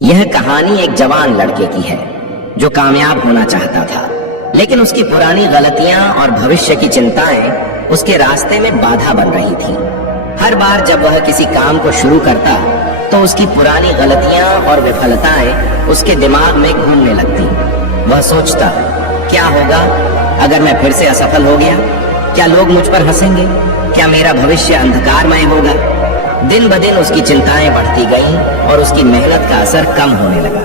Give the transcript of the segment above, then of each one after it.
यह कहानी एक जवान लड़के की है जो कामयाब होना चाहता था, लेकिन उसकी पुरानी गलतियां और भविष्य की चिंताएं उसके रास्ते में बाधा बन रही थी। हर बार जब वह किसी काम को शुरू करता तो उसकी पुरानी गलतियां और विफलताएं उसके दिमाग में घूमने लगती। वह सोचता, क्या होगा अगर मैं फिर से असफल हो गया? क्या लोग मुझ पर हंसेंगे? क्या मेरा भविष्य अंधकारमय होगा? दिन ब दिन उसकी चिंताएं बढ़ती गईं और उसकी मेहनत का असर कम होने लगा।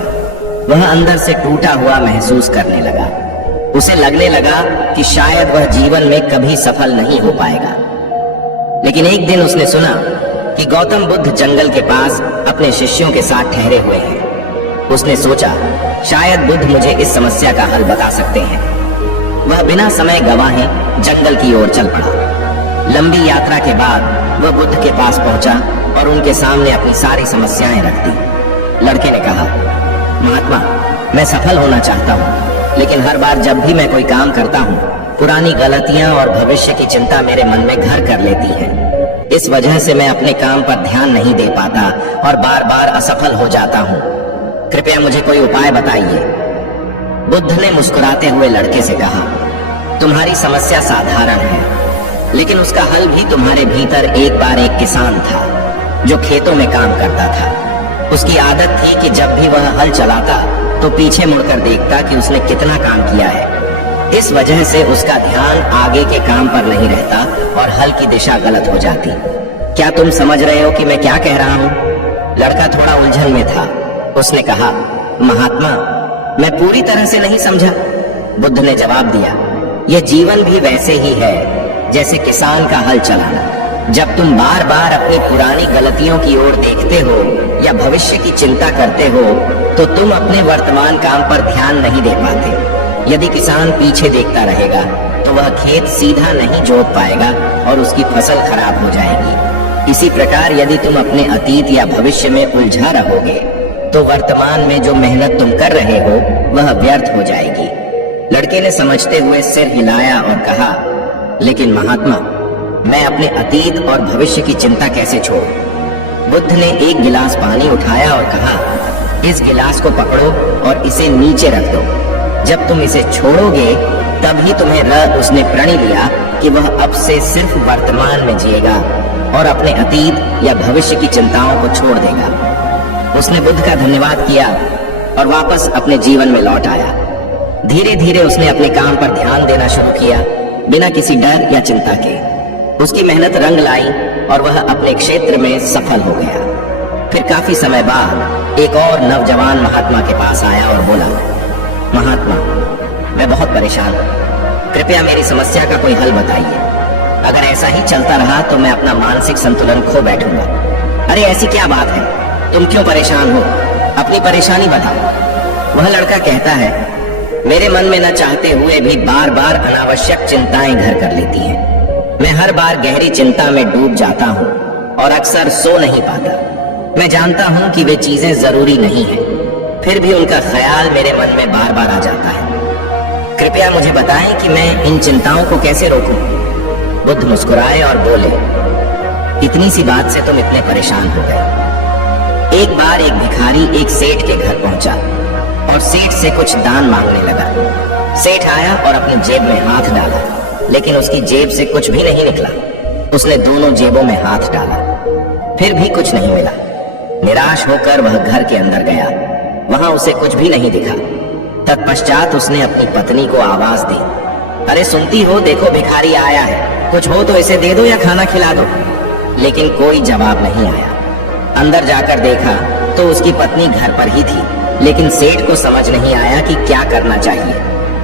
वह अंदर से टूटा हुआ महसूस करने लगा। उसे लगने लगा कि शायद वह जीवन में कभी सफल नहीं हो पाएगा। लेकिन एक दिन उसने सुना कि गौतम बुद्ध जंगल के पास अपने शिष्यों के साथ ठहरे हुए हैं। उसने सोचा, शायद बुद्ध मुझे इस समस्या का हल बता सकते हैं। वह बिना समय गंवाए जंगल की ओर चल पड़ा। लंबी यात्रा के बाद वह बुद्ध के पास पहुंचा और उनके सामने अपनी सारी समस्याएं रख दी। लड़के ने कहा, महात्मा, मैं सफल होना चाहता हूँ, लेकिन हर बार जब भी मैं कोई काम करता हूँ, पुरानी गलतियां और भविष्य की चिंता मेरे मन में घर कर लेती है। इस वजह से मैं अपने काम पर ध्यान नहीं दे पाता और बार बार असफल हो जाता हूँ। कृपया मुझे कोई उपाय बताइए। बुद्ध ने मुस्कुराते हुए लड़के से कहा, तुम्हारी समस्या साधारण है, लेकिन उसका हल भी तुम्हारे भीतर एक बार एक किसान था जो खेतों में काम करता था। उसकी आदत थी कि जब भी वह हल चलाता तो पीछे मुड़कर देखता कि उसने कितना काम किया है। इस वजह से उसका ध्यान आगे के काम पर नहीं रहता और हल की दिशा गलत हो जाती। क्या तुम समझ रहे हो कि मैं क्या कह रहा हूँ? लड़का थोड़ा उलझन में था। उसने कहा, महात्मा, मैं पूरी तरह से नहीं समझा। बुद्ध ने जवाब दिया, यह जीवन भी वैसे ही है जैसे किसान का हल चलाना। जब तुम बार बार अपनी पुरानी गलतियों की ओर देखते हो या भविष्य की चिंता करते हो तो तुम अपने वर्तमान काम पर ध्यान नहीं दे पाते। यदि किसान पीछे देखता रहेगा तो वह खेत सीधा नहीं जोत पाएगा और उसकी फसल खराब हो जाएगी। इसी प्रकार यदि तुम अपने अतीत या भविष्य में उलझा रहोगे तो वर्तमान में जो मेहनत तुम कर रहे हो वह व्यर्थ हो जाएगी। लड़के ने समझते हुए सिर हिलाया और कहा, लेकिन महात्मा, मैं अपने अतीत और भविष्य की चिंता कैसे छोड़ूं? बुद्ध ने एक गिलास पानी उठाया और कहा, इस गिलास को पकड़ो और इसे नीचे रख दो। जब तुम इसे छोड़ोगे तभी तुम्हें उसने प्रण लिया कि वह अब से सिर्फ वर्तमान में जिएगा और अपने अतीत या भविष्य की चिंताओं को छोड़ देगा। उसने बुद्ध का धन्यवाद किया और वापस अपने जीवन में लौट आया। धीरे धीरे उसने अपने काम पर ध्यान देना शुरू किया, बिना किसी डर या चिंता के। उसकी मेहनत रंग लाई और वह अपने क्षेत्र में सफल हो गया। फिर काफी समय बाद एक और नौजवान महात्मा के पास आया और बोला, महात्मा, मैं बहुत परेशान हूँ, कृपया मेरी समस्या का कोई हल बताइए। अगर ऐसा ही चलता रहा तो मैं अपना मानसिक संतुलन खो बैठूंगा। अरे ऐसी क्या बात है, तुम क्यों परेशान हो? अपनी परेशानी बताओ। वह लड़का कहता है, मेरे मन में न चाहते हुए भी बार बार अनावश्यक चिंताएं घर कर लेती हैं। मैं हर बार गहरी चिंता में डूब जाता हूँ और अक्सर सो नहीं पाता। मैं जानता हूँ कि वे चीजें जरूरी नहीं हैं, फिर भी उनका ख्याल मेरे मन में बार बार आ जाता है। कृपया मुझे बताएं कि मैं इन चिंताओं को कैसे रोकूं? बुद्ध मुस्कुराए और बोले, इतनी सी बात से तुम इतने परेशान हो गए। एक बार एक भिखारी एक सेठ के घर पहुंचा और सेठ से कुछ दान मांगने लगा। सेठ आया और अपनी जेब में हाथ डाला, लेकिन उसकी जेब से कुछ भी नहीं निकला। उसने दोनों जेबों में हाथ डाला, फिर भी कुछ नहीं मिला। निराश होकर वह घर के अंदर गया, वहां उसे कुछ भी नहीं दिखा। तत्पश्चात उसने अपनी पत्नी को आवाज दी, अरे सुनती हो, देखो भिखारी आया है, कुछ हो तो इसे दे दो या खाना खिला दो। लेकिन कोई जवाब नहीं आया। अंदर जाकर देखा तो उसकी पत्नी घर पर ही थी, लेकिन सेठ को समझ नहीं आया कि क्या करना चाहिए।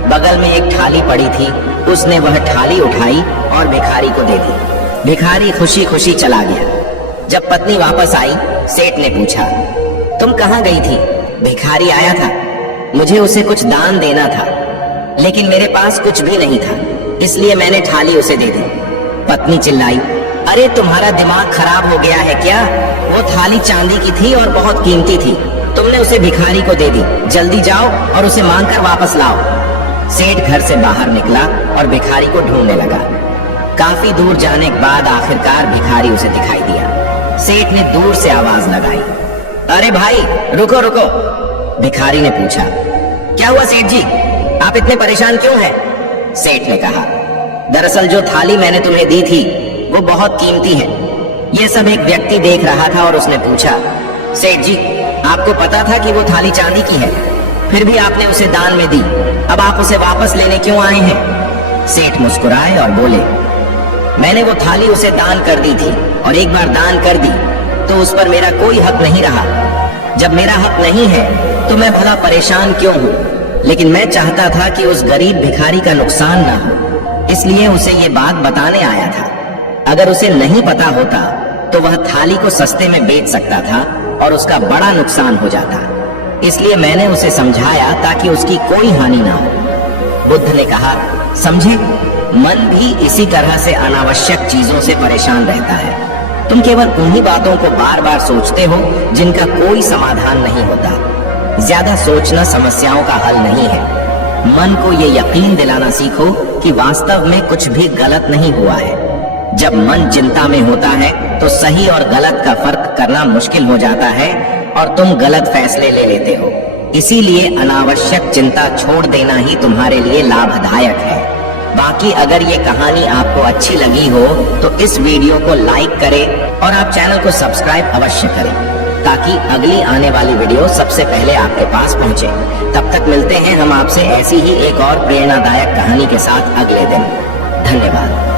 बगल में एक थाली पड़ी थी, उसने वह थाली उठाई और भिखारी को दे दी। भिखारी खुशी खुशी चला गया। जब पत्नी वापस आई, सेठ ने पूछा, तुम कहाँ गई थी? भिखारी आया था, मुझे उसे कुछ दान देना था, लेकिन मेरे पास कुछ भी नहीं था, इसलिए मैंने थाली उसे दे दी। पत्नी चिल्लाई, अरे तुम्हारा दिमाग खराब हो गया है क्या? वो थाली चांदी की थी और बहुत कीमती थी, तुमने उसे भिखारी को दे दी। जल्दी जाओ और उसे मांगकर वापस लाओ। सेठ घर से बाहर निकला और भिखारी को ढूंढने लगा। काफी दूर जाने के बाद आखिरकार भिखारी उसे दिखाई दिया। सेठ ने दूर से आवाज लगाई, अरे भाई रुको रुको, भिखारी ने पूछा। क्या हुआ सेठ जी, आप इतने परेशान क्यों हैं? सेठ ने कहा, दरअसल जो थाली मैंने तुम्हें दी थी वो बहुत कीमती है। यह सब एक व्यक्ति देख रहा था और उसने पूछा, सेठ जी आपको पता था कि वो थाली चांदी की है, फिर भी आपने उसे दान में दी, अब आप उसे वापस लेने क्यों आए हैं? सेठ मुस्कुराए और बोले, मैंने वो थाली उसे दान कर दी थी और एक बार दान कर दी तो उस पर मेरा कोई हक नहीं रहा। जब मेरा हक नहीं है तो मैं भला परेशान क्यों हूँ? लेकिन मैं चाहता था कि उस गरीब भिखारी का नुकसान ना हो, इसलिए उसे ये बात बताने आया था। अगर उसे नहीं पता होता तो वह थाली को सस्ते में बेच सकता था और उसका बड़ा नुकसान हो जाता। इसलिए मैंने उसे समझाया ताकि उसकी कोई हानि ना हो। बुद्ध ने कहा, समझे, मन भी इसी तरह से अनावश्यक चीजों से परेशान रहता है। तुम केवल उन्हीं बातों को बार बार सोचते हो जिनका कोई समाधान नहीं होता। ज्यादा सोचना समस्याओं का हल नहीं है। मन को ये यकीन दिलाना सीखो कि वास्तव में कुछ भी गलत नहीं हुआ है। जब मन चिंता में होता है तो सही और गलत का फर्क करना मुश्किल हो जाता है और तुम गलत फैसले ले लेते हो। इसीलिए अनावश्यक चिंता छोड़ देना ही तुम्हारे लिए लाभदायक है। बाकी अगर ये कहानी आपको अच्छी लगी हो तो इस वीडियो को लाइक करें और आप चैनल को सब्सक्राइब अवश्य करें ताकि अगली आने वाली वीडियो सबसे पहले आपके पास पहुंचे। तब तक मिलते हैं हम आपसे ऐसी ही एक और प्रेरणादायक कहानी के साथ अगले दिन। धन्यवाद।